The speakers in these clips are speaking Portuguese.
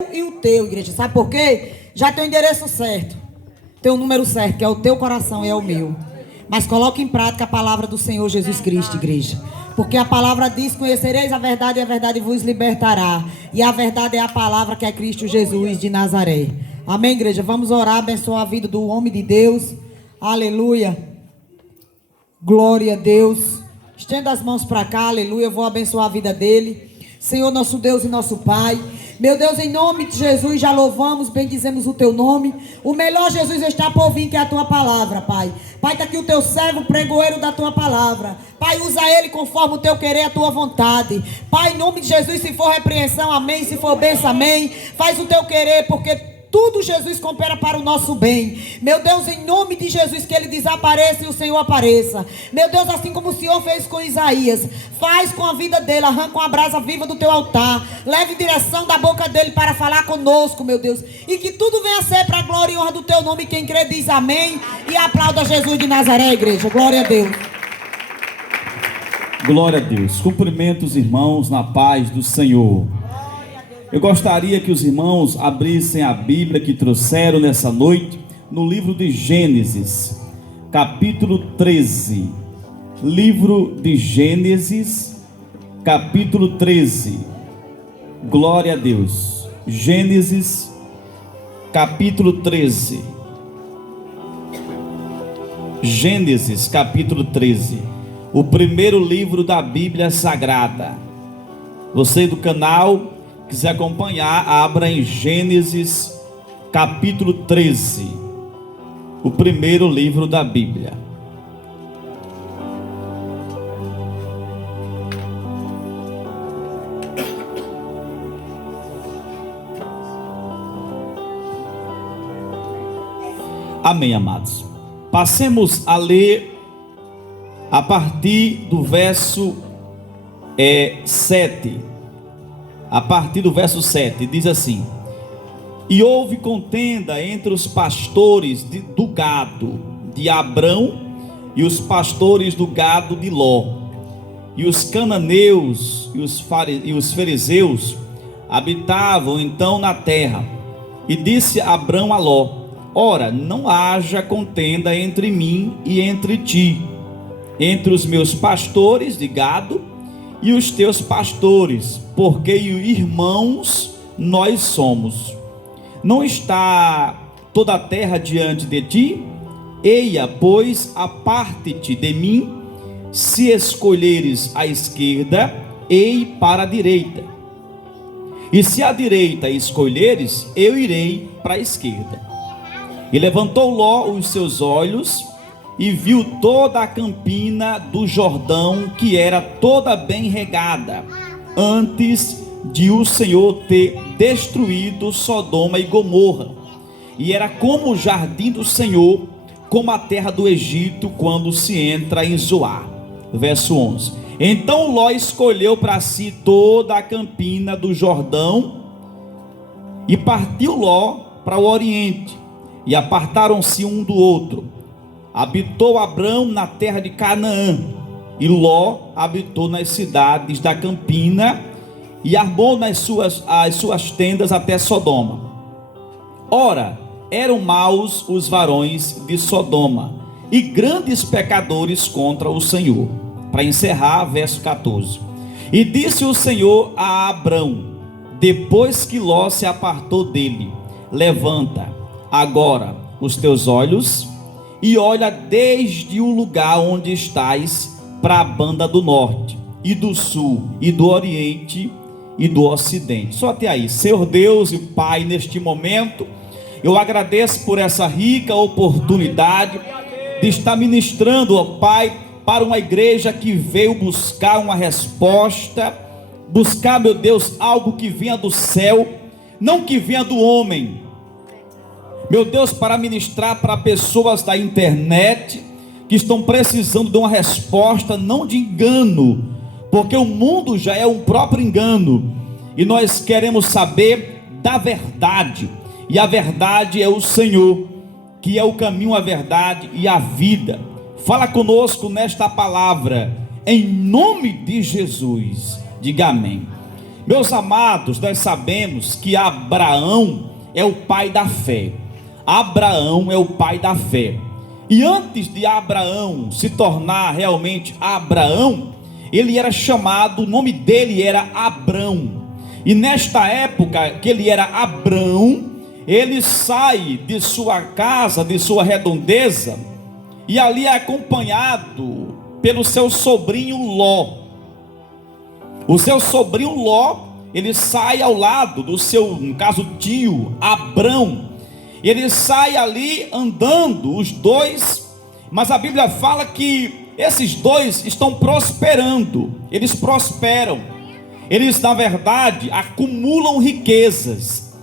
e o teu, igreja. Sabe por quê? Já tem o endereço certo. Tem o número certo, que é o teu coração e é o meu. Mas coloque em prática a palavra do Senhor Jesus Cristo, igreja. Porque a palavra diz: conhecereis a verdade e a verdade vos libertará. E a verdade é a palavra, que é Cristo Jesus de Nazaré. Amém, igreja? Vamos orar, abençoar a vida do homem de Deus. Aleluia. Glória a Deus. Estenda as mãos para cá, aleluia. Eu vou abençoar a vida dele. Senhor, nosso Deus e nosso Pai, meu Deus, em nome de Jesus, já louvamos, bendizemos o teu nome. O melhor, Jesus, está por vir, que é a tua palavra, Pai. Pai, está aqui o teu servo, pregoeiro da tua palavra. Pai, usa ele conforme o teu querer, a tua vontade. Pai, em nome de Jesus, se for repreensão, amém. Se for bênção, amém. Faz o teu querer, porque tudo, Jesus, coopera para o nosso bem. Meu Deus, em nome de Jesus, que ele desapareça e o Senhor apareça. Meu Deus, assim como o Senhor fez com Isaías, faz com a vida dele, arranca uma brasa viva do teu altar, leve direção da boca dele para falar conosco, meu Deus, e que tudo venha a ser para a glória e honra do teu nome. Quem crê diz amém e aplauda Jesus de Nazaré, igreja. Glória a Deus. Glória a Deus. Cumprimento os irmãos na paz do Senhor. Eu gostaria que os irmãos abrissem a Bíblia que trouxeram nessa noite no livro de Gênesis, capítulo 13. Livro de Gênesis, capítulo 13. Glória a Deus. Gênesis, capítulo 13. Gênesis, capítulo 13. O primeiro livro da Bíblia Sagrada. Você do canal quiser acompanhar, abra em Gênesis capítulo 13, o primeiro livro da Bíblia. Amém, amados. Passemos a ler a partir do verso 7. A partir do verso 7, diz assim: E houve contenda entre os pastores do gado de Abrão e os pastores do gado de Ló. E os cananeus e os fariseus habitavam então na terra. E disse Abrão a Ló: Ora, não haja contenda entre mim e entre ti, entre os meus pastores de gado e os teus pastores, porque irmãos nós somos. Não está toda a terra diante de ti? Eia, pois, aparte-te de mim. Se escolheres a esquerda, ei para a direita. E se a direita escolheres, eu irei para a esquerda. E levantou Ló os seus olhos e viu toda a campina do Jordão, que era toda bem regada, antes de o Senhor ter destruído Sodoma e Gomorra. E era como o jardim do Senhor, como a terra do Egito, quando se entra em Zoar. Verso 11. Então Ló escolheu para si toda a campina do Jordão, e partiu Ló para o oriente, e apartaram-se um do outro. Habitou Abrão na terra de Canaã, e Ló habitou nas cidades da campina, e armou as suas tendas até Sodoma. Ora, eram maus os varões de Sodoma, e grandes pecadores contra o Senhor. Para encerrar, verso 14. E disse o Senhor a Abrão, depois que Ló se apartou dele: Levanta agora os teus olhos e olha desde o lugar onde estás para a banda do norte, e do sul, e do oriente, e do ocidente. Só até aí. Senhor Deus e Pai, neste momento, eu agradeço por essa rica oportunidade de estar ministrando, ó Pai, para uma igreja que veio buscar uma resposta, buscar, meu Deus, algo que venha do céu, não que venha do homem. Meu Deus, para ministrar para pessoas da internet que estão precisando de uma resposta, não de engano, porque o mundo já é um próprio engano, e nós queremos saber da verdade, e a verdade é o Senhor, que é o caminho, a verdade e a vida. Fala conosco nesta palavra, em nome de Jesus. Diga amém. Meus amados, nós sabemos que Abraão é o pai da fé. Abraão é o pai da fé. E antes de Abraão se tornar realmente Abraão, ele era chamado, o nome dele era Abrão. E nesta época que ele era Abrão, ele sai de sua casa, de sua redondeza, e ali é acompanhado pelo seu sobrinho Ló. O seu sobrinho Ló, ele sai ao lado do seu, no caso, tio Abrão. Ele sai ali andando, os dois, mas a Bíblia fala que esses dois estão prosperando, eles prosperam, eles na verdade acumulam riquezas,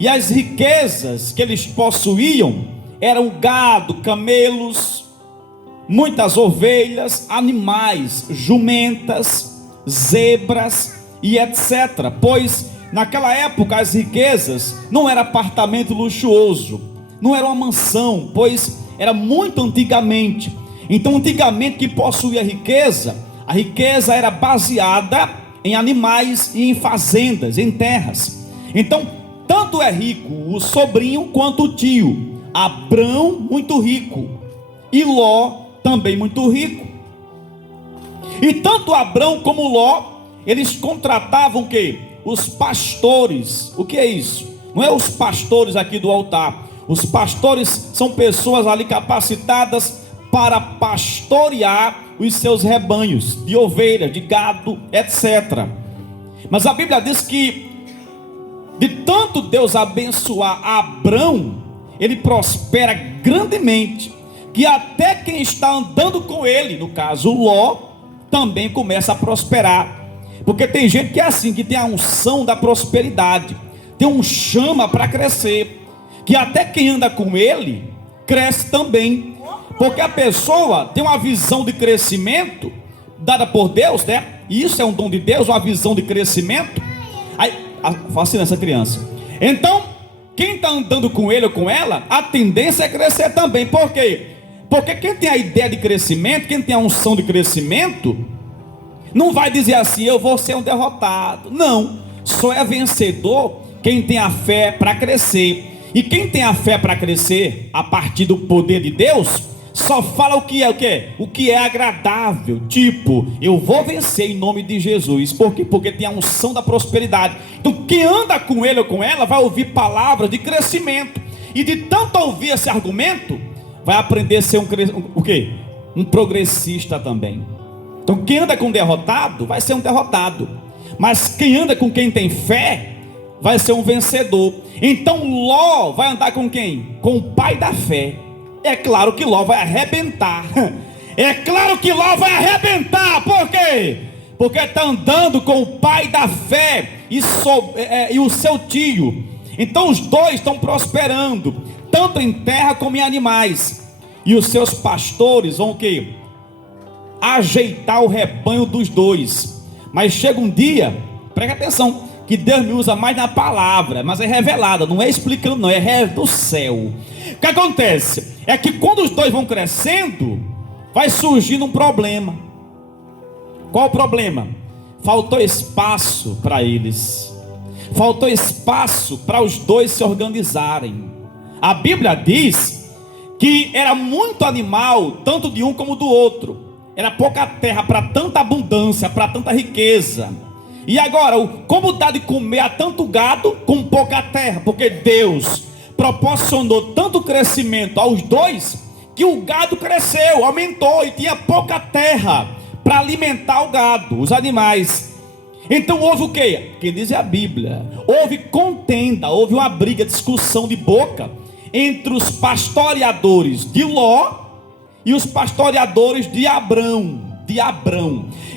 e as riquezas que eles possuíam eram gado, camelos, muitas ovelhas, animais, jumentas, zebras e etc. Pois naquela época as riquezas não era apartamento luxuoso, não era uma mansão, pois era muito antigamente. Então antigamente quem possuía a riqueza era baseada em animais e em fazendas, em terras. Então tanto é rico o sobrinho quanto o tio. Abrão muito rico e Ló também muito rico. E tanto Abrão como Ló, eles contratavam o quê? Os pastores. O que é isso? Não é os pastores aqui do altar. Os pastores são pessoas ali capacitadas para pastorear os seus rebanhos de ovelhas, de gado, etc. Mas a Bíblia diz que de tanto Deus abençoar Abrão, ele prospera grandemente, que até quem está andando com ele, no caso Ló, também começa a prosperar. Porque tem gente que é assim, que tem a unção da prosperidade, tem um chama para crescer, que até quem anda com ele cresce também. Porque a pessoa tem uma visão de crescimento dada por Deus, né? E isso é um dom de Deus, uma visão de crescimento. Aí, fascina essa criança. Então, quem está andando com ele ou com ela, a tendência é crescer também. Por quê? Porque quem tem a ideia de crescimento, quem tem a unção de crescimento, não vai dizer assim, eu vou ser um derrotado. Não, só é vencedor quem tem a fé para crescer. E quem tem a fé para crescer a partir do poder de Deus, só fala o que é o quê? O que é agradável. Tipo, eu vou vencer em nome de Jesus. Por quê? Porque tem a unção da prosperidade. Então quem anda com ele ou com ela vai ouvir palavras de crescimento. E de tanto ouvir esse argumento, vai aprender a ser o quê? Um progressista também. Então quem anda com derrotado vai ser um derrotado, mas quem anda com quem tem fé vai ser um vencedor. Então Ló vai andar com quem? Com o pai da fé. É claro que Ló vai arrebentar. É claro que Ló vai arrebentar. Por quê? Porque está andando com o pai da fé e o seu tio. Então os dois estão prosperando, tanto em terra como em animais. E os seus pastores vão o quê? Ajeitar o rebanho dos dois. Mas chega um dia, presta atenção, que Deus me usa mais na palavra, mas é revelada, não é explicando não, é do céu. O que acontece? É que quando os dois vão crescendo, vai surgindo um problema. Qual o problema? Faltou espaço para eles. Faltou espaço para os dois se organizarem. A Bíblia diz que era muito animal, tanto de um como do outro. Era pouca terra para tanta abundância, para tanta riqueza. E agora, como dá de comer a tanto gado com pouca terra? Porque Deus proporcionou tanto crescimento aos dois, que o gado cresceu, aumentou e tinha pouca terra para alimentar o gado, os animais. Então houve o quê? Quem diz é a Bíblia. Houve contenda, houve uma briga, discussão de boca entre os pastoreadores de Ló e os pastoreadores de Abrão.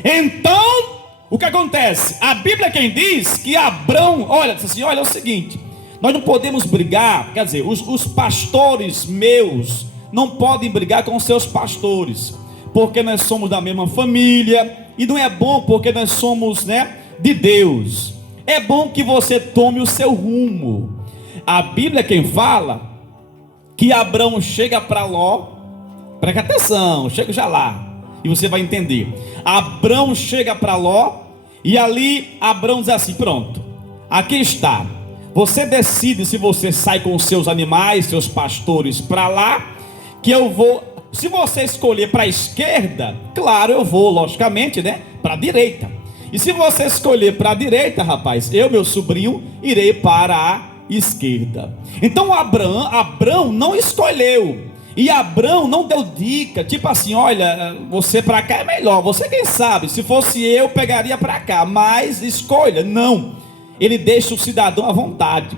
Então, o que acontece? A Bíblia é quem diz que Abrão, olha é o seguinte, nós não podemos brigar, quer dizer, os pastores meus não podem brigar com os seus pastores, porque nós somos da mesma família, e não é bom porque nós somos, de Deus. É bom que você tome o seu rumo. A Bíblia é quem fala que Abrão chega para Ló, presta atenção, chega já lá, e você vai entender. Abrão chega para Ló E ali Abrão diz assim: pronto, aqui está. Você decide se você sai com os seus animais, seus pastores para lá, que eu vou. Se você escolher para a esquerda, claro, eu vou, logicamente, né, para a direita. E se você escolher para a direita, rapaz, eu, meu sobrinho, irei para a esquerda. Então Abrão não escolheu. E Abrão não deu dica, tipo assim: olha, você para cá é melhor. Você quem sabe, se fosse eu, pegaria para cá. Mas escolha, não. Ele deixa o cidadão à vontade.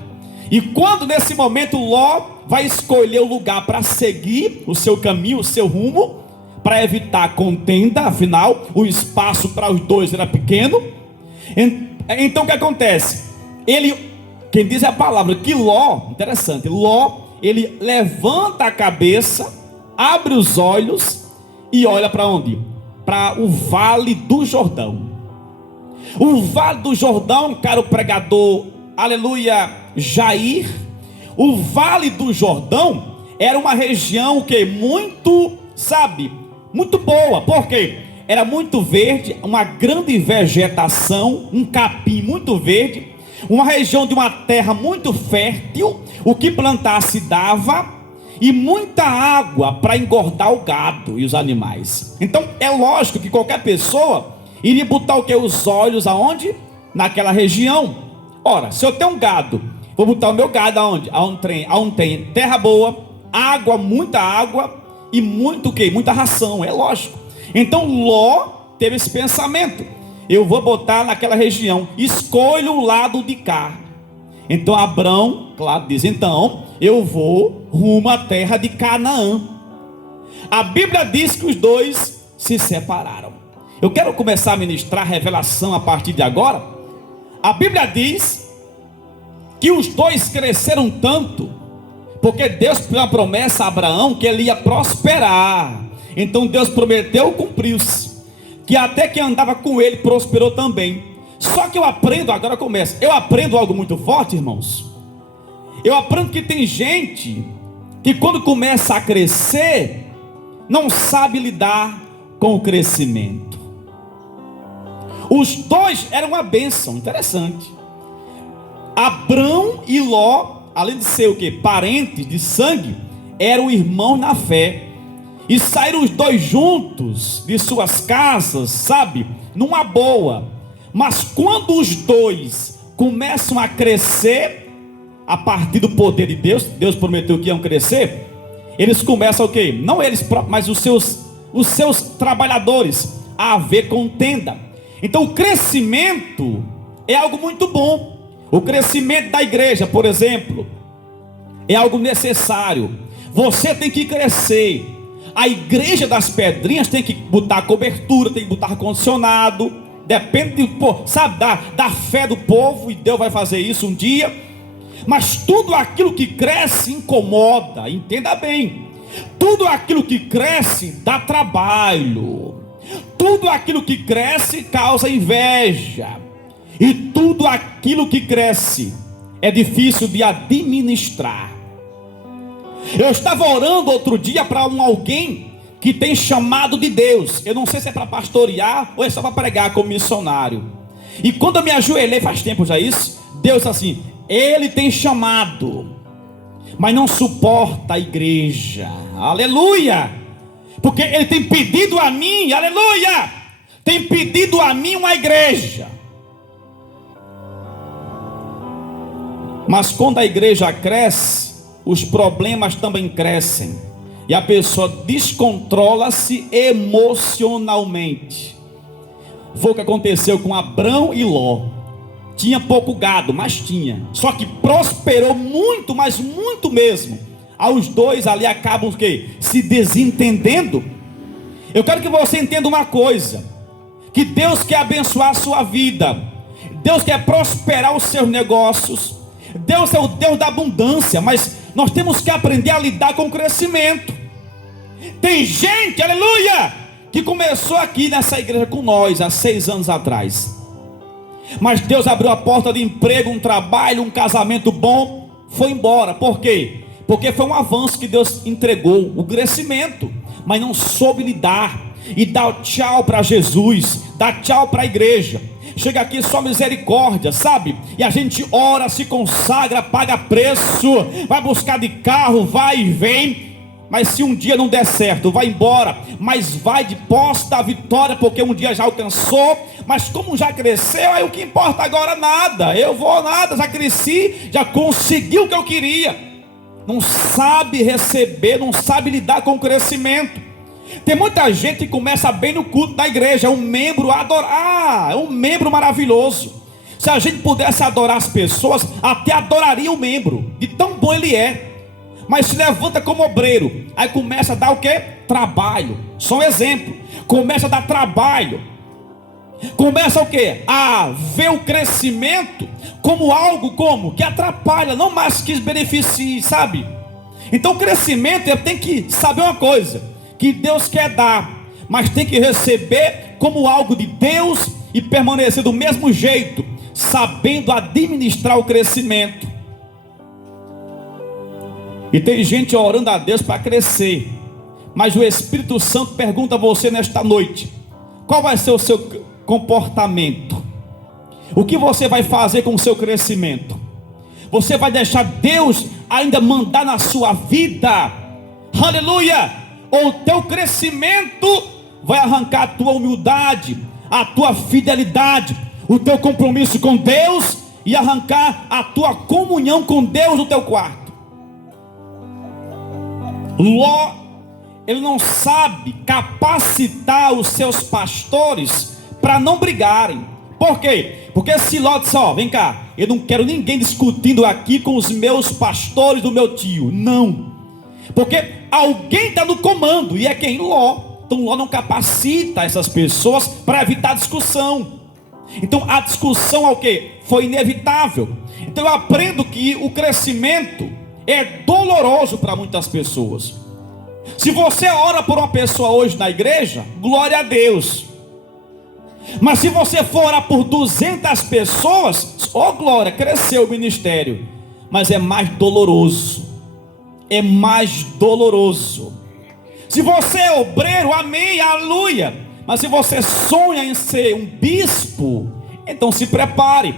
E quando nesse momento Ló vai escolher o lugar para seguir o seu caminho, o seu rumo, para evitar contenda, afinal o espaço para os dois era pequeno. Então o que acontece? Quem diz a palavra que Ló, interessante, Ló, ele levanta a cabeça, abre os olhos e olha para onde? Para o Vale do Jordão. O Vale do Jordão, caro pregador, aleluia, Jair, o Vale do Jordão era uma região que muito, muito boa, porque era muito verde, uma grande vegetação, um capim muito verde, uma região de uma terra muito fértil, o que plantasse dava, e muita água para engordar o gado e os animais. Então é lógico que qualquer pessoa iria botar o que? Os olhos aonde? Naquela região. Ora, se eu tenho um gado, vou botar o meu gado aonde? Aonde tem terra boa, água, muita água e muito o quê? Muita ração, é lógico. Então Ló teve esse pensamento: eu vou botar naquela região, escolho o lado de cá. Então Abrão, claro, diz: então eu vou rumo à terra de Canaã. A Bíblia diz que os dois se separaram. Eu quero começar a ministrar revelação a partir de agora. A Bíblia diz que os dois cresceram tanto, porque Deus fez uma promessa a Abraão que ele ia prosperar. Então Deus prometeu, cumpriu-se, que até quem andava com ele prosperou também. Só que eu aprendo, agora começa, eu aprendo algo muito forte, irmãos. Eu aprendo que tem gente que quando começa a crescer, não sabe lidar com o crescimento. Os dois eram uma bênção, interessante. Abrão e Ló, além de ser o quê? Parentes de sangue, eram irmãos na fé. E saíram os dois juntos de suas casas, numa boa. Mas quando os dois começam a crescer, a partir do poder de Deus, Deus prometeu que iam crescer, eles começam o quê? Não eles próprios, mas os seus trabalhadores, a haver contenda. Então o crescimento é algo muito bom. O crescimento da igreja, por exemplo, é algo necessário. Você tem que crescer. A igreja das Pedrinhas tem que botar cobertura, tem que botar ar-condicionado. Depende da fé do povo, e Deus vai fazer isso um dia. Mas tudo aquilo que cresce incomoda, entenda bem. Tudo aquilo que cresce dá trabalho. Tudo aquilo que cresce causa inveja. E tudo aquilo que cresce é difícil de administrar. Eu estava orando outro dia para alguém que tem chamado de Deus. Eu não sei se é para pastorear ou é só para pregar como missionário. E quando eu me ajoelhei, faz tempo já isso, Deus disse assim: ele tem chamado, mas não suporta a igreja. Aleluia! Porque ele tem pedido a mim, aleluia, tem pedido a mim uma igreja. Mas quando a igreja cresce, os problemas também crescem. E a pessoa descontrola-se emocionalmente. Foi o que aconteceu com Abrão e Ló. Tinha pouco gado, mas tinha. Só que prosperou muito, mas muito mesmo. Os dois ali acabam o quê? Se desentendendo. Eu quero que você entenda uma coisa: que Deus quer abençoar a sua vida. Deus quer prosperar os seus negócios. Deus é o Deus da abundância, mas nós temos que aprender a lidar com o crescimento. Tem gente, aleluia, que começou aqui nessa igreja com nós há 6 anos atrás, mas Deus abriu a porta de emprego, um trabalho, um casamento bom, foi embora. Por quê? Porque foi um avanço que Deus entregou, o crescimento, mas não soube lidar e dar tchau para Jesus, dar tchau para a igreja. chega aqui só misericórdia, sabe? E a gente ora, se consagra, paga preço, vai buscar de carro, vai e vem. Mas se um dia não der certo, vai embora, mas vai de posse da vitória, porque um dia já alcançou. Mas como já cresceu, aí o que importa agora? Nada, eu vou nada, já cresci, já consegui o que eu queria. Não sabe receber, não sabe lidar com o crescimento. Tem muita gente que começa bem no culto da igreja, é um membro é um membro maravilhoso. Se a gente pudesse adorar as pessoas, até adoraria o membro, de tão bom ele é. Mas se levanta como obreiro, aí começa a dar o quê? Trabalho. Só um exemplo. Começa a dar trabalho. Começa o quê? A ver o crescimento como algo que atrapalha, não mais que beneficie, sabe? Então o crescimento, tem que saber uma coisa, que Deus quer dar, mas tem que receber como algo de Deus e permanecer do mesmo jeito, sabendo administrar o crescimento. E tem gente orando a Deus para crescer, mas o Espírito Santo pergunta a você nesta noite: qual vai ser o seu comportamento? O que você vai fazer com o seu crescimento? Você vai deixar Deus ainda mandar na sua vida? Aleluia! Ou o teu crescimento vai arrancar a tua humildade, a tua fidelidade, o teu compromisso com Deus e arrancar a tua comunhão com Deus no teu quarto? Ló, ele não sabe capacitar os seus pastores para não brigarem. Por quê? Porque se Ló disse: vem cá, eu não quero ninguém discutindo aqui com os meus pastores do meu tio. Não, porque alguém está no comando, e é quem? Ló. Então Ló não capacita essas pessoas para evitar discussão. Então a discussão é o quê? Foi inevitável. Então eu aprendo que o crescimento é doloroso para muitas pessoas. Se você ora por uma pessoa hoje na igreja, glória a Deus. Mas se você for orar por 200 pessoas, glória, cresceu o ministério. Mas é mais doloroso. É mais doloroso. Se você é obreiro, amém, aleluia. Mas se você sonha em ser um bispo, então se prepare,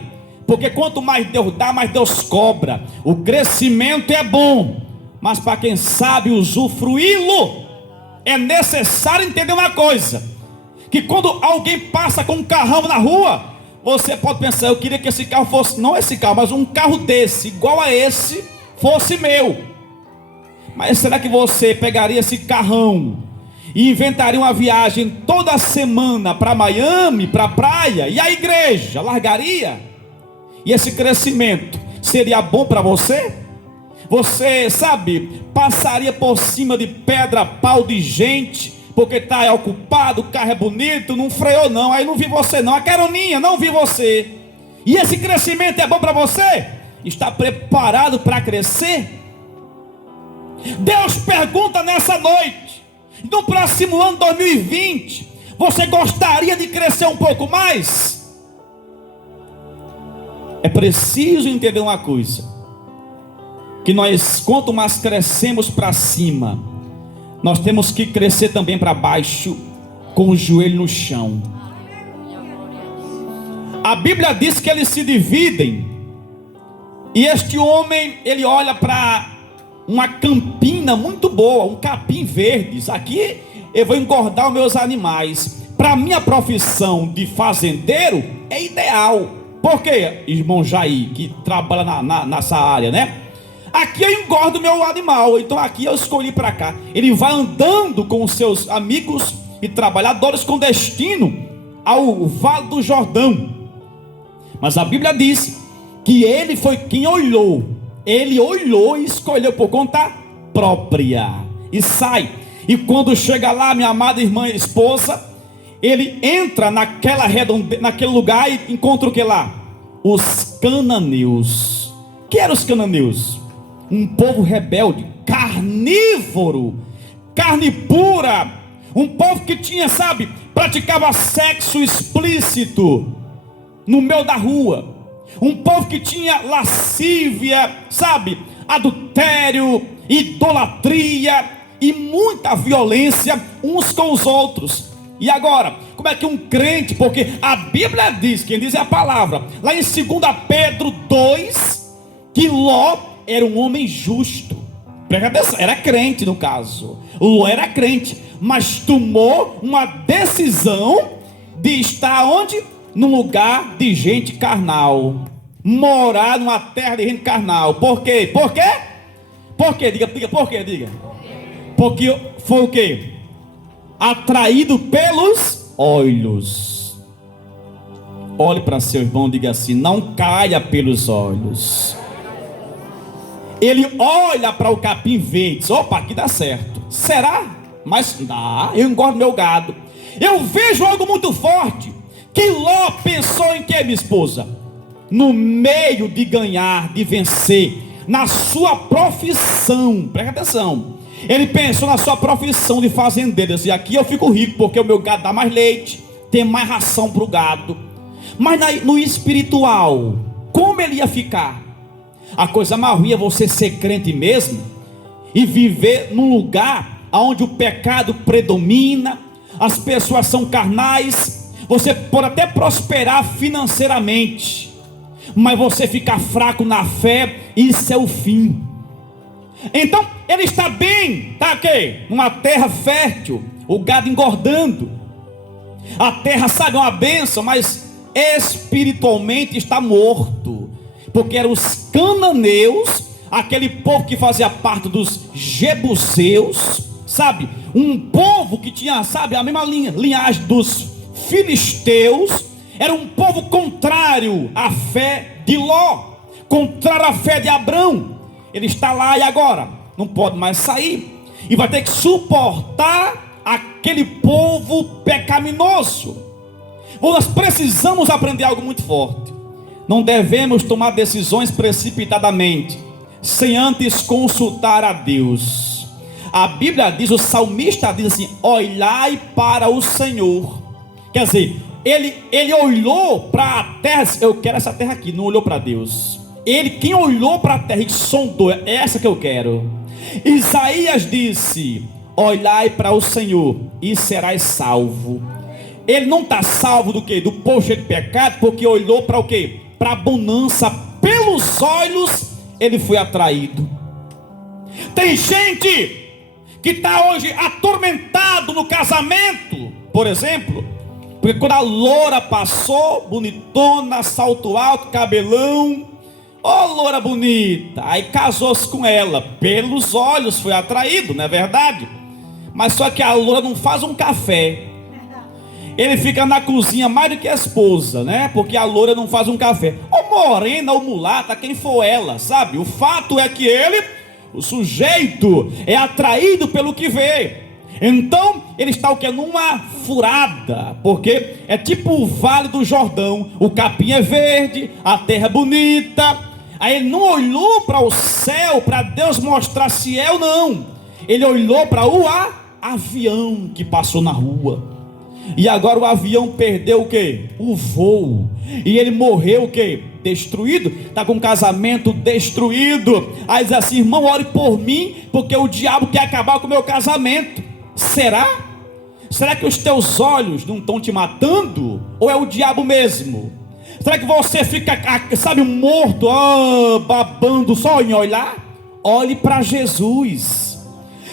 porque quanto mais Deus dá, mais Deus cobra. O crescimento é bom, mas para quem sabe usufruí-lo, é necessário entender uma coisa: que quando alguém passa com um carrão na rua, você pode pensar: eu queria que esse carro fosse, não esse carro, mas um carro desse, igual a esse, fosse meu. Mas será que você pegaria esse carrão e inventaria uma viagem toda semana para Miami, para a praia, e a igreja largaria? E esse crescimento seria bom para você? Você, sabe, passaria por cima de pedra, pau de gente, porque está ocupado, o carro é bonito, não freou não, aí não vi você não, a caroninha, não vi você. E esse crescimento é bom para você? Está preparado para crescer? Deus pergunta nessa noite: no próximo ano 2020, você gostaria de crescer um pouco mais? É preciso entender uma coisa, que nós, quanto mais crescemos para cima, nós temos que crescer também para baixo, com o joelho no chão. A Bíblia diz que eles se dividem, e este homem, ele olha para uma campina muito boa, um capim verde. Aqui eu vou engordar os meus animais. Para minha profissão de fazendeiro é ideal. Por quê, irmão Jair, que trabalha nessa área, né? Aqui eu engordo meu animal, então aqui eu escolhi para cá. Ele vai andando com os seus amigos e trabalhadores com destino ao Vale do Jordão. Mas a Bíblia diz que ele foi quem olhou. Ele olhou e escolheu por conta própria. E sai. E quando chega lá, minha amada irmã e esposa, ele entra naquele lugar e encontra o que lá? Os cananeus. Que eram os cananeus? Um povo rebelde, carnívoro, carne pura. Um povo que tinha, sabe, praticava sexo explícito no meio da rua. Um povo que tinha lascívia, sabe, adultério, idolatria e muita violência uns com os outros. E agora, como é que um crente, porque a Bíblia diz, quem diz é a palavra, lá em 2 Pedro 2, que Ló era um homem justo. Presta atenção, era crente no caso. Ló era crente, mas tomou uma decisão de estar onde? Num lugar de gente carnal. Morar numa terra de gente carnal. Por quê? Por quê? Por quê? Diga, por quê? Diga. Porque foi o quê? Atraído pelos olhos. Olhe para seu irmão e diga assim: não caia pelos olhos. Ele olha para o capim verde, diz: opa, aqui dá certo. Será? Mas dá, eu engordo meu gado. Eu vejo algo muito forte. Que Ló pensou em quê, minha esposa? No meio de ganhar, de vencer, na sua profissão. Presta atenção. Ele pensou na sua profissão de fazendeiro. Assim, aqui eu fico rico porque o meu gado dá mais leite, tem mais ração para o gado. Mas no espiritual, como ele ia ficar? A coisa mais ruim é você ser crente mesmo e viver num lugar onde o pecado predomina, as pessoas são carnais. Você pode até prosperar financeiramente, mas você ficar fraco na fé, isso é o fim. Então, ele está bem, tá ok? Numa terra fértil, o gado engordando. A terra, sabe, é uma bênção, mas espiritualmente está morto. Porque eram os cananeus, aquele povo que fazia parte dos jebuseus, sabe? Um povo que tinha, sabe, a mesma linhagem dos filisteus. Era um povo contrário à fé de Ló, contrário à fé de Abrão. Ele está lá e agora não pode mais sair, e vai ter que suportar aquele povo pecaminoso. Nós precisamos aprender algo muito forte. Não devemos tomar decisões precipitadamente, sem antes consultar a Deus. A Bíblia diz, o salmista diz assim: olhai para o Senhor. Quer dizer, ele olhou para a terra, eu quero essa terra aqui, não olhou para Deus. Quem olhou para a terra e sondou, é essa que eu quero. Isaías disse: olhai para o Senhor e serás salvo. Ele não está salvo do que? Do povo cheio de pecado, porque olhou para o que? Para a bonança. Pelos olhos ele foi atraído. Tem gente que está hoje atormentado no casamento, por exemplo, porque quando a loura passou, bonitona, salto alto, cabelão, ó loura bonita, aí casou-se com ela, pelos olhos foi atraído, não é verdade? Mas só que a loura não faz um café, ele fica na cozinha mais do que a esposa, né? Porque a loura não faz um café, ou morena, ou mulata, quem for ela, sabe? O fato é que o sujeito é atraído pelo que vê. Então ele está o que? Numa furada, porque é tipo o Vale do Jordão, o capim é verde, a terra é bonita. Aí ele não olhou para o céu, para Deus mostrar se é ou não. Ele olhou para o avião que passou na rua. E agora o avião perdeu o que? O voo. E ele morreu o que? Destruído. Está com o casamento destruído. Aí diz assim: irmão, ore por mim, porque o diabo quer acabar com o meu casamento. Será? Será que os teus olhos não estão te matando? Ou é o diabo mesmo? Será que você fica, sabe, morto, babando só em olhar? Olhe para Jesus.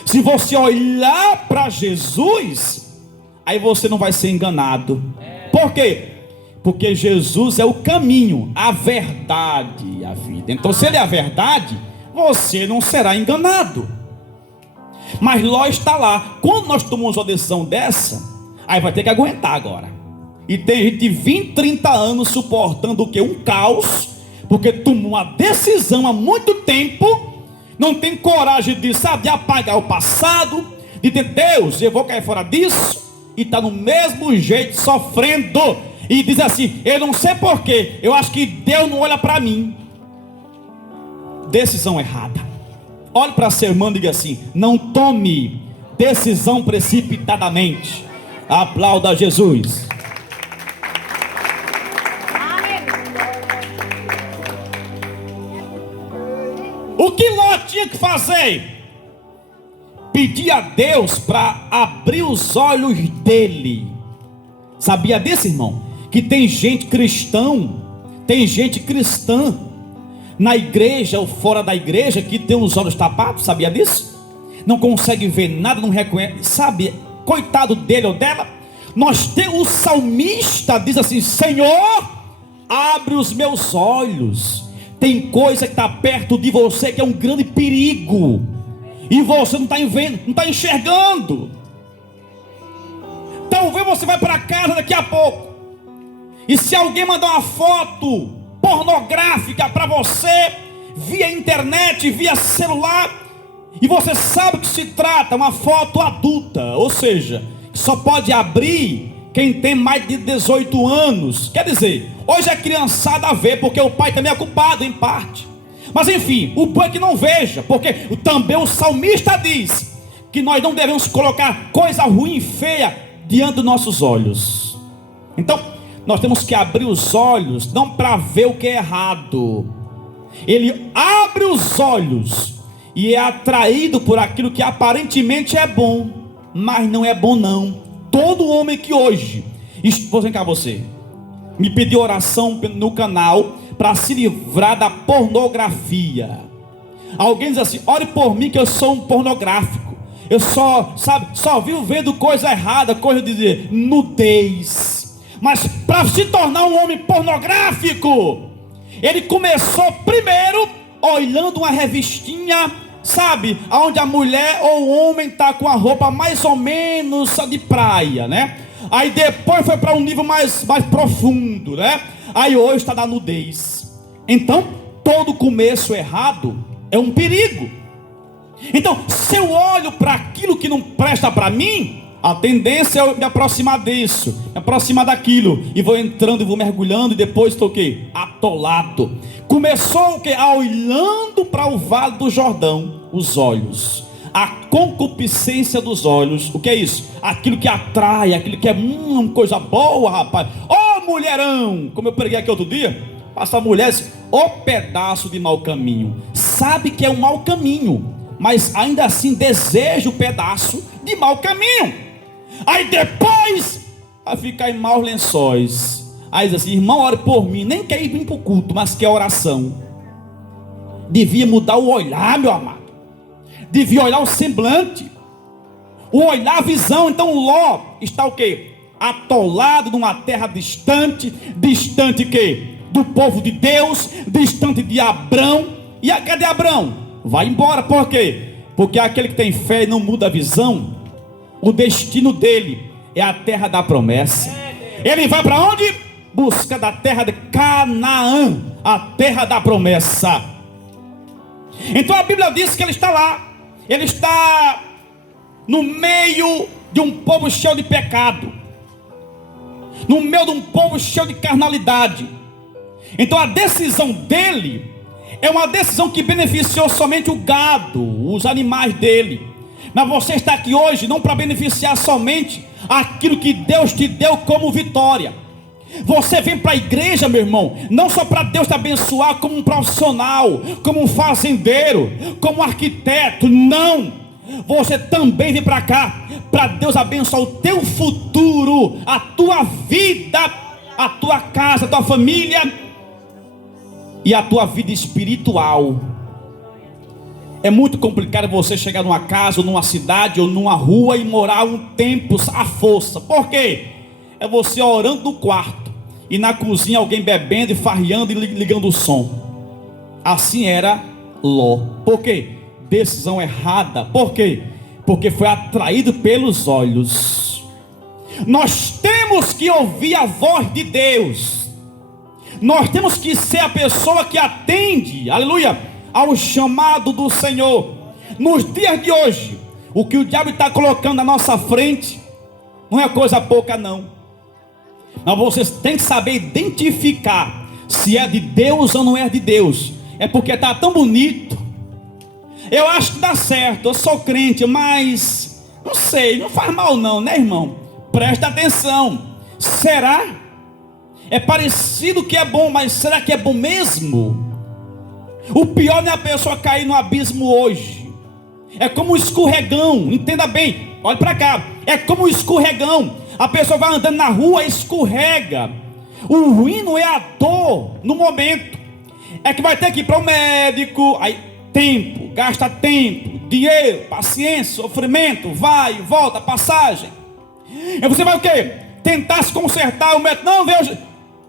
Se você olhar para Jesus, aí você não vai ser enganado. Por quê? Porque Jesus é o caminho, a verdade e a vida. Então, se ele é a verdade, você não será enganado. Mas Ló está lá. Quando nós tomamos uma decisão dessa, aí vai ter que aguentar agora. E tem gente de 20, 30 anos suportando o que? Um caos, porque tomou uma decisão há muito tempo, não tem coragem de, sabe, de apagar o passado, de ter Deus, eu vou cair fora disso, e está no mesmo jeito sofrendo, e diz assim: eu não sei porquê, eu acho que Deus não olha para mim. Decisão errada. Olhe para seu irmão e diga assim: não tome decisão precipitadamente. Aplauda Jesus. O que Ló tinha que fazer? Pedir a Deus para abrir os olhos dele, Sabia disso, irmão? Que tem gente cristã na igreja ou fora da igreja que tem os olhos tapados. Sabia disso? Não consegue ver nada, não reconhece. Sabe, coitado dele ou dela. O salmista diz assim: Senhor, abre os meus olhos. Tem coisa que está perto de você que é um grande perigo, e você não está vendo, não está enxergando. Talvez você vai para casa daqui a pouco, e se alguém mandar uma foto pornográfica para você, via internet, via celular, e você sabe que se trata uma foto adulta, ou seja, só pode abrir quem tem mais de 18 anos. Quer dizer, hoje a criançada vê, porque o pai também é culpado em parte. Mas enfim, o bom é que não veja, porque também o salmista diz que nós não devemos colocar coisa ruim e feia diante dos nossos olhos. Então, nós temos que abrir os olhos, não para ver o que é errado. Ele abre os olhos e é atraído por aquilo que aparentemente é bom, mas não é bom não. Todo homem que hoje, vou vem cá você, me pediu oração no canal para se livrar da pornografia. Alguém diz assim: ore por mim que eu sou um pornográfico. Eu só vivo vendo coisa errada, coisa de nudez. Mas para se tornar um homem pornográfico, ele começou primeiro olhando uma revistinha, sabe, onde a mulher ou o homem está com a roupa mais ou menos de praia, né? Aí depois foi para um nível mais profundo, né? Aí hoje está da nudez. Então, todo começo errado é um perigo. Então, se eu olho para aquilo que não presta para mim, a tendência é eu me aproximar disso, me aproximar daquilo, e vou entrando e vou mergulhando, e depois estou o quê? Atolado. Começou o quê? Olhando para o Vale do Jordão, os olhos, a concupiscência dos olhos. O que é isso? Aquilo que atrai, aquilo que é coisa boa, rapaz. Ô mulherão, como eu preguei aqui outro dia, passa a mulher, ô pedaço de mau caminho. Sabe que é um mau caminho, mas ainda assim deseja o pedaço de mau caminho. Aí depois vai ficar em maus lençóis. Aí diz assim: irmão, ore por mim. Nem quer ir para o culto, mas quer oração. Devia mudar o olhar, meu amado. Devia olhar o semblante, o olhar, a visão. Então Ló está o quê? Atolado numa terra distante. Distante que? Do povo de Deus. Distante de Abrão. E cadê Abrão? Vai embora. Por quê? Porque aquele que tem fé e não muda a visão, o destino dele é a terra da promessa. Ele vai para onde? Busca da terra de Canaã, a terra da promessa. Então a Bíblia diz que ele está lá. Ele está no meio de um povo cheio de pecado, no meio de um povo cheio de carnalidade. Então a decisão dele é uma decisão que beneficiou somente o gado, os animais dele. Mas você está aqui hoje não para beneficiar somente aquilo que Deus te deu como vitória. Você vem para a igreja, meu irmão, não só para Deus te abençoar como um profissional, como um fazendeiro, como um arquiteto. Não, você também vem para cá para Deus abençoar o teu futuro, a tua vida, a tua casa, a tua família e a tua vida espiritual. É muito complicado você chegar numa casa, ou numa cidade, ou numa rua e morar um tempo à força. Por quê? É você orando no quarto e na cozinha alguém bebendo e farreando e ligando o som. Assim era Ló. Por quê? Decisão errada. Por quê? Porque foi atraído pelos olhos. Nós temos que ouvir a voz de Deus. Nós temos que ser a pessoa que atende, aleluia, ao chamado do Senhor. Nos dias de hoje, o que o diabo está colocando na nossa frente não é coisa pouca não. Mas vocês têm que saber identificar se é de Deus ou não é de Deus. É porque está tão bonito. Eu acho que dá certo, eu sou crente, mas não sei, não faz mal não, né, irmão? Presta atenção. Será? É parecido que é bom, mas será que é bom mesmo? O pior não é a pessoa cair no abismo hoje. É como um escorregão, entenda bem, olha para cá. É como um escorregão. A pessoa vai andando na rua, escorrega. O ruim não é a dor no momento, é que vai ter que ir para o médico, aí tempo, gasta tempo, dinheiro, paciência, sofrimento, vai e volta, passagem. E você vai o quê? Tentar se consertar, o médico, não, Deus,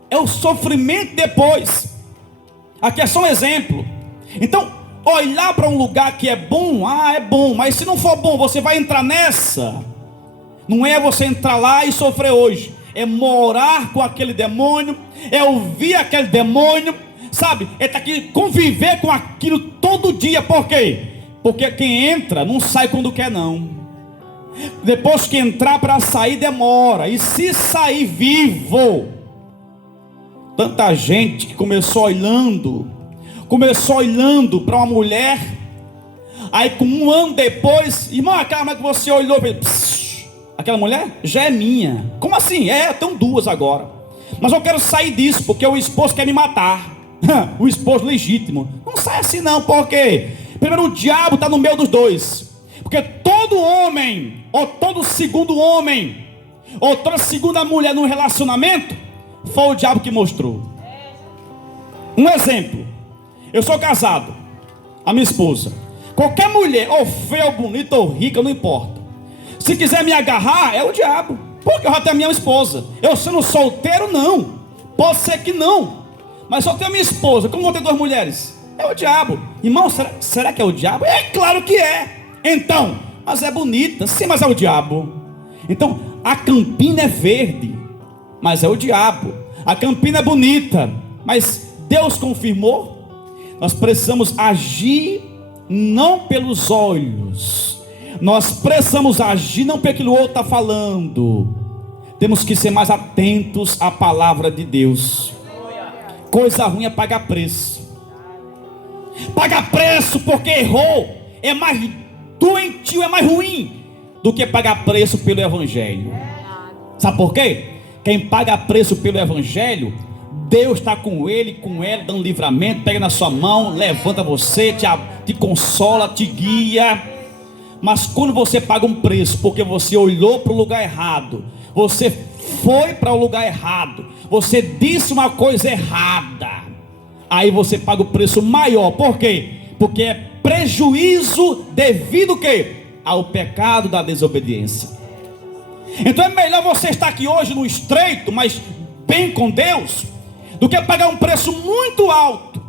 é o sofrimento depois. Aqui é só um exemplo. Então, olhar para um lugar que é bom, é bom, mas se não for bom, você vai entrar nessa. Não é você entrar lá e sofrer hoje, é morar com aquele demônio, é ouvir aquele demônio, sabe? É estar aqui, conviver com aquilo todo dia. Por quê? Porque quem entra não sai quando quer, não. Depois que entrar, para sair demora. E se sair vivo, tanta gente que começou olhando para uma mulher, aí com um ano depois, irmão, aquela mulher que você olhou, aquela mulher já é minha. Como assim? Eu tenho duas agora, mas eu quero sair disso, porque o esposo quer me matar. O esposo legítimo. Não sai assim não, porque primeiro o diabo está no meio dos dois. Porque todo homem, ou todo segundo homem, ou toda segunda mulher num relacionamento, foi o diabo que mostrou. Um exemplo: eu sou casado, a minha esposa, qualquer mulher, ou feia, ou bonita, ou rica, não importa, se quiser me agarrar, é o diabo. Porque eu já tenho a minha esposa. Eu sendo solteiro, não. Pode ser que não, mas só tenho a minha esposa. Como vou ter duas mulheres? É o diabo. Irmão, será que é o diabo? É claro que é. Então, mas é bonita. Sim, mas é o diabo. Então, a campina é verde, mas é o diabo. A campina é bonita, mas Deus confirmou. Nós precisamos agir não pelos olhos, nós precisamos agir não pelo que o outro está falando. Temos que ser mais atentos à palavra de Deus. Coisa ruim é pagar preço. Pagar preço porque errou é mais doentio, é mais ruim do que pagar preço pelo Evangelho. Sabe por quê? Quem paga preço pelo Evangelho, Deus está com ele, com ela, dando livramento, pega na sua mão, levanta você, te consola, te guia. Mas quando você paga um preço, porque você olhou para o lugar errado, você foi para o lugar errado, você disse uma coisa errada, aí você paga o preço maior. Por quê? Porque é prejuízo devido ao pecado da desobediência. Então é melhor você estar aqui hoje no estreito, mas bem com Deus, do que pagar um preço muito alto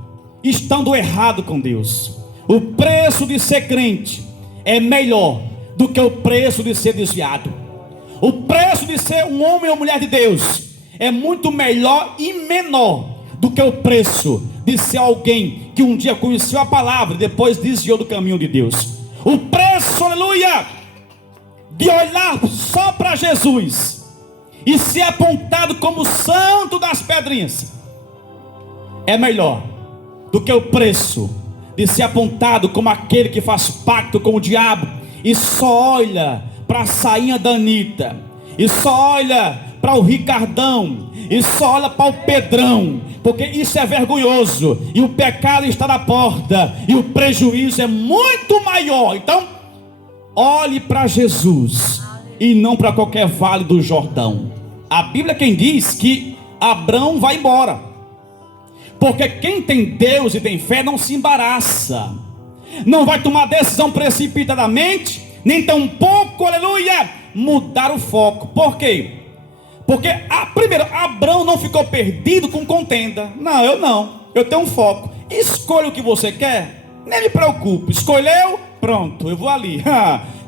estando errado com Deus. O preço de ser crente é melhor do que o preço de ser desviado. O preço de ser um homem ou mulher de Deus é muito melhor e menor do que o preço de ser alguém que um dia conheceu a palavra e depois desviou do caminho de Deus. O preço, aleluia, de olhar só para Jesus e ser apontado como santo das pedrinhas é melhor do que o preço de ser apontado como aquele que faz pacto com o diabo e só olha para a sainha da Anitta, e só olha para o Ricardão, e só olha para o Pedrão, porque isso é vergonhoso, e o pecado está na porta, e o prejuízo é muito maior. Então, olhe para Jesus, e não para qualquer vale do Jordão. A Bíblia quem diz que Abrão vai embora, porque quem tem Deus e tem fé não se embaraça, não vai tomar decisão precipitadamente, nem tampouco, aleluia, mudar o foco. Por quê? Porque primeiro, Abrão não ficou perdido com contenda. Não, eu tenho um foco. Escolha o que você quer, nem me preocupe. Escolheu, pronto, eu vou ali.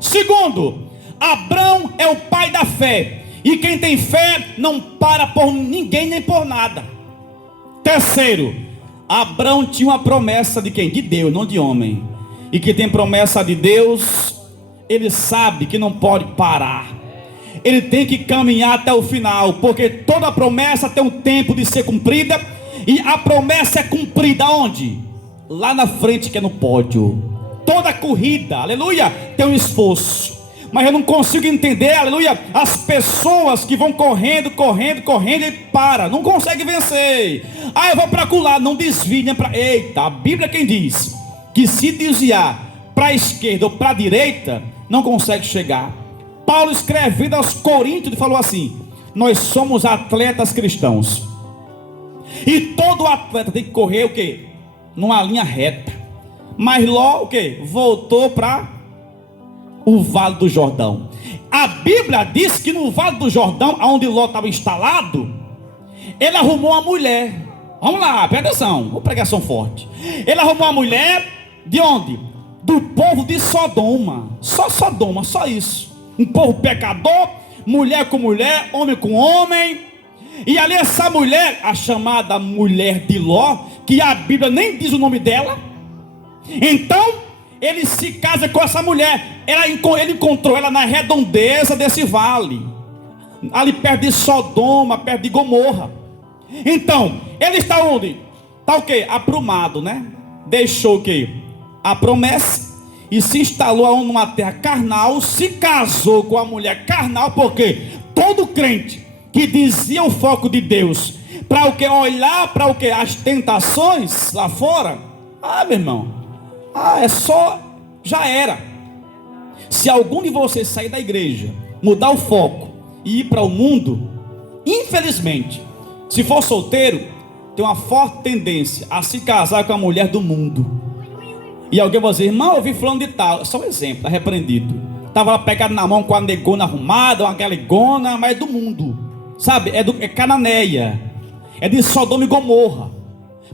Segundo, Abrão é o pai da fé, e quem tem fé não para por ninguém nem por nada. Terceiro, Abrão tinha uma promessa de quem? De Deus, não de homem. E que tem promessa de Deus, ele sabe que não pode parar. Ele tem que caminhar até o final, porque toda promessa tem um tempo de ser cumprida, e a promessa é cumprida onde? Lá na frente, que é no pódio. Toda corrida, aleluia, tem um esforço. Mas eu não consigo entender, aleluia, as pessoas que vão correndo e para, não conseguem vencer. Eu vou para lá, não desviem para... Eita, a Bíblia quem diz que se desviar para a esquerda ou para a direita, não consegue chegar. Paulo escrevendo aos Coríntios falou assim: nós somos atletas cristãos, e todo atleta tem que correr o quê? Numa linha reta. Mas Ló o quê? Voltou para o Vale do Jordão. A Bíblia diz que no Vale do Jordão, onde Ló estava instalado, ele arrumou uma mulher. Vamos lá, presta atenção, uma pregação forte. Ele arrumou uma mulher de onde? Do povo de Sodoma. Só Sodoma, só isso. Um povo pecador, mulher com mulher, homem com homem. E ali essa mulher, a chamada mulher de Ló, que a Bíblia nem diz o nome dela. Então ele se casa com essa mulher. Ele encontrou ela na redondeza desse vale, ali perto de Sodoma, perto de Gomorra. Então ele está onde? Está o quê? Aprumado, né? Deixou o quê? A promessa e se instalou numa terra carnal. Se casou com a mulher carnal, porque todo crente que dizia o foco de Deus, para o que? Olhar para o que? As tentações lá fora. Ah, meu irmão, é só, já era. Se algum de vocês sair da igreja, mudar o foco e ir para o mundo, infelizmente, se for solteiro, tem uma forte tendência a se casar com a mulher do mundo. E alguém vai dizer: irmão, eu vi fulano de tal. Só um exemplo, está repreendido. Estava lá pegado na mão com a negona arrumada, uma galegona, mas é do mundo, sabe? É cananeia, é de Sodoma e Gomorra,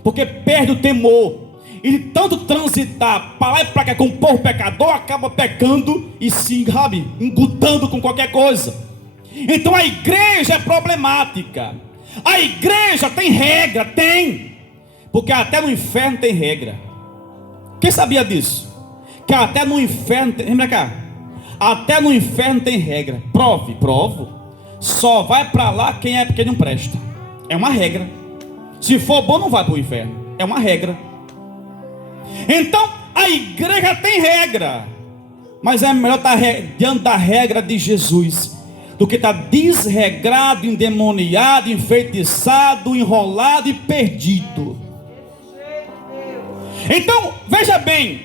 porque perde o temor. E de tanto transitar para lá e para cá com o povo pecador, acaba pecando e se, sabe, engutando com qualquer coisa. Então a igreja é problemática. A igreja tem regra, tem. Porque até no inferno tem regra. Quem sabia disso? Que até no inferno tem, lembra cá? Até no inferno tem regra. Provo. Só vai para lá quem não presta. É uma regra. Se for bom, não vai para o inferno. É uma regra. Então a igreja tem regra, mas é melhor estar diante da regra de Jesus do que estar desregrado, endemoniado, enfeitiçado, enrolado e perdido. Então veja bem,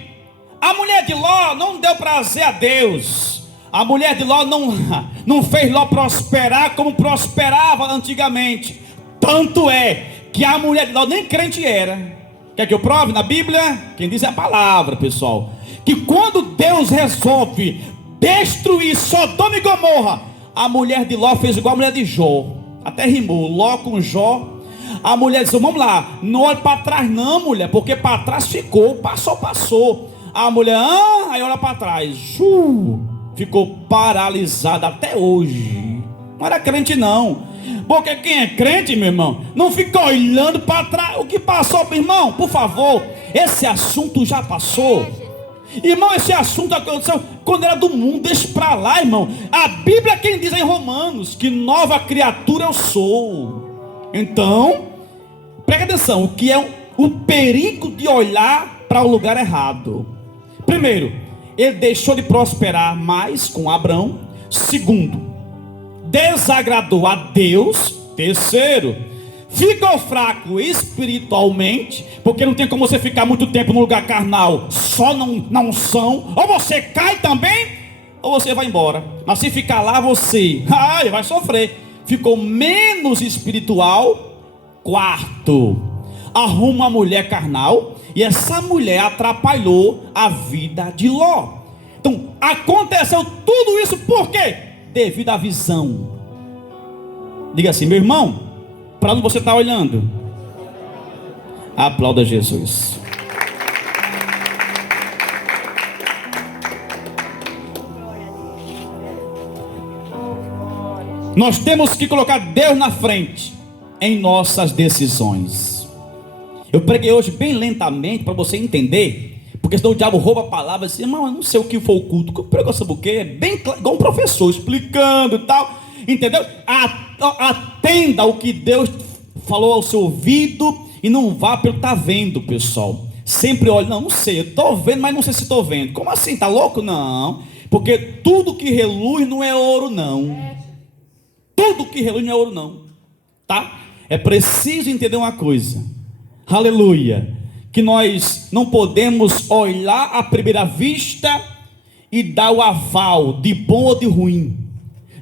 a mulher de Ló não deu prazer a Deus. A mulher de Ló não fez Ló prosperar como prosperava antigamente. Tanto é que a mulher de Ló nem crente era. Quer que eu prove na Bíblia? Quem diz é a palavra, pessoal. Que quando Deus resolve destruir Sodoma e Gomorra, a mulher de Ló fez igual a mulher de Jó. Até rimou, Ló com Jó. A mulher disse: vamos lá, não olhe para trás não, mulher, porque para trás ficou, passou. A mulher, aí olha para trás, ficou paralisada até hoje. Não era crente não. Porque quem é crente, meu irmão, não fica olhando para trás. O que passou, meu irmão, por favor, esse assunto já passou. Irmão, esse assunto aconteceu quando era do mundo. Deixa para lá, irmão. A Bíblia quem diz em Romanos que nova criatura eu sou. Então, presta atenção, o que é o perigo de olhar para o lugar errado. Primeiro, ele deixou de prosperar mais com Abrão. Segundo, desagradou a Deus. Terceiro, ficou fraco espiritualmente, porque não tem como você ficar muito tempo no lugar carnal só na unção. Ou você cai também, ou você vai embora. Mas se ficar lá você vai sofrer. Ficou menos espiritual. Quarto, arruma uma mulher carnal, e essa mulher atrapalhou a vida de Ló. Então aconteceu tudo isso por quê? Devido à visão. Diga assim: meu irmão, para onde você está olhando? Aplauda Jesus. Nós temos que colocar Deus na frente em nossas decisões. Eu preguei hoje bem lentamente para você entender, porque senão o diabo rouba a palavra assim: irmão, eu não sei o que foi o culto. Eu prego essa buquê, é bem igual um professor explicando e tal, entendeu? Atenda o que Deus falou ao seu ouvido e não vá pelo que está vendo, pessoal. Sempre olha: não sei, eu estou vendo, mas não sei se estou vendo. Como assim, está louco? Não, porque tudo que reluz não é ouro não. Tudo que reluz não é ouro não, tá? É preciso entender uma coisa, aleluia, que nós não podemos olhar à primeira vista e dá o aval de bom ou de ruim.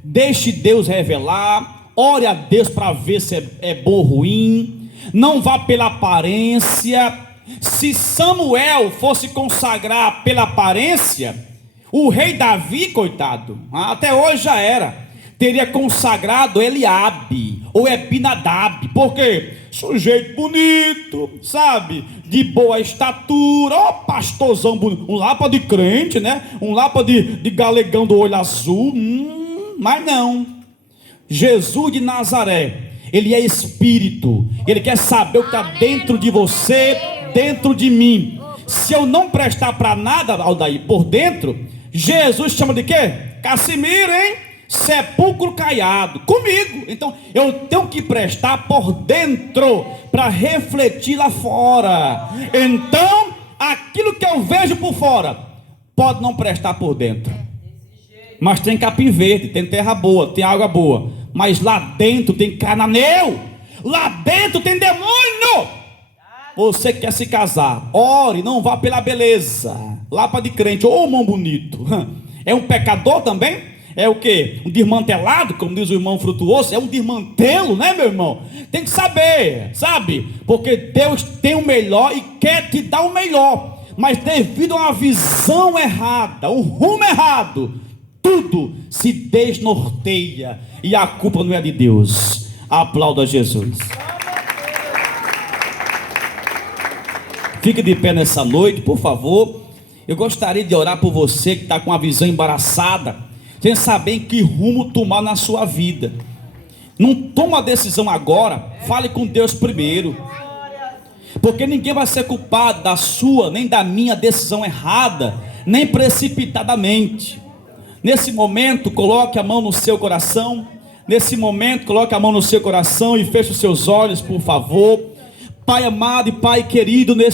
Deixe Deus revelar, ore a Deus para ver se é bom ou ruim. Não vá pela aparência. Se Samuel fosse consagrar pela aparência, o rei Davi, coitado, até hoje já era, teria consagrado Eliabe ou Abinadab. Por quê? Sujeito bonito, sabe? De boa estatura, ó, pastorzão bonito, um lapa de crente, né? Um lapa de galegão do olho azul. Mas não. Jesus de Nazaré, ele é espírito, ele quer saber o que está dentro de você, dentro de mim. Se eu não prestar para nada, Aldair, por dentro, Jesus chama de quê? Cassimiro, hein? Sepulcro caiado, comigo. Então eu tenho que prestar por dentro para refletir lá fora. Então aquilo que eu vejo por fora pode não prestar por dentro, mas tem capim verde, tem terra boa, tem água boa. Mas lá dentro tem cananeu, lá dentro tem demônio. Você quer se casar, ore, não vá pela beleza, lapa de crente, ô mão bonito, é um pecador também? É o que? Um desmantelado, como diz o irmão Frutuoso, é um desmantelo, né, meu irmão? Tem que saber, sabe? Porque Deus tem o melhor e quer te dar o melhor, mas devido a uma visão errada, um rumo errado, tudo se desnorteia e a culpa não é de Deus. Aplauda Jesus. Fique de pé nessa noite, por favor. Eu gostaria de orar por você que está com a visão embaraçada, sem saber em que rumo tomar na sua vida. Não toma a decisão agora, fale com Deus primeiro, porque ninguém vai ser culpado da sua nem da minha decisão errada, nem precipitadamente. Nesse momento, coloque a mão no seu coração. Nesse momento, coloque a mão no seu coração e feche os seus olhos, por favor. Pai amado e Pai querido, nesse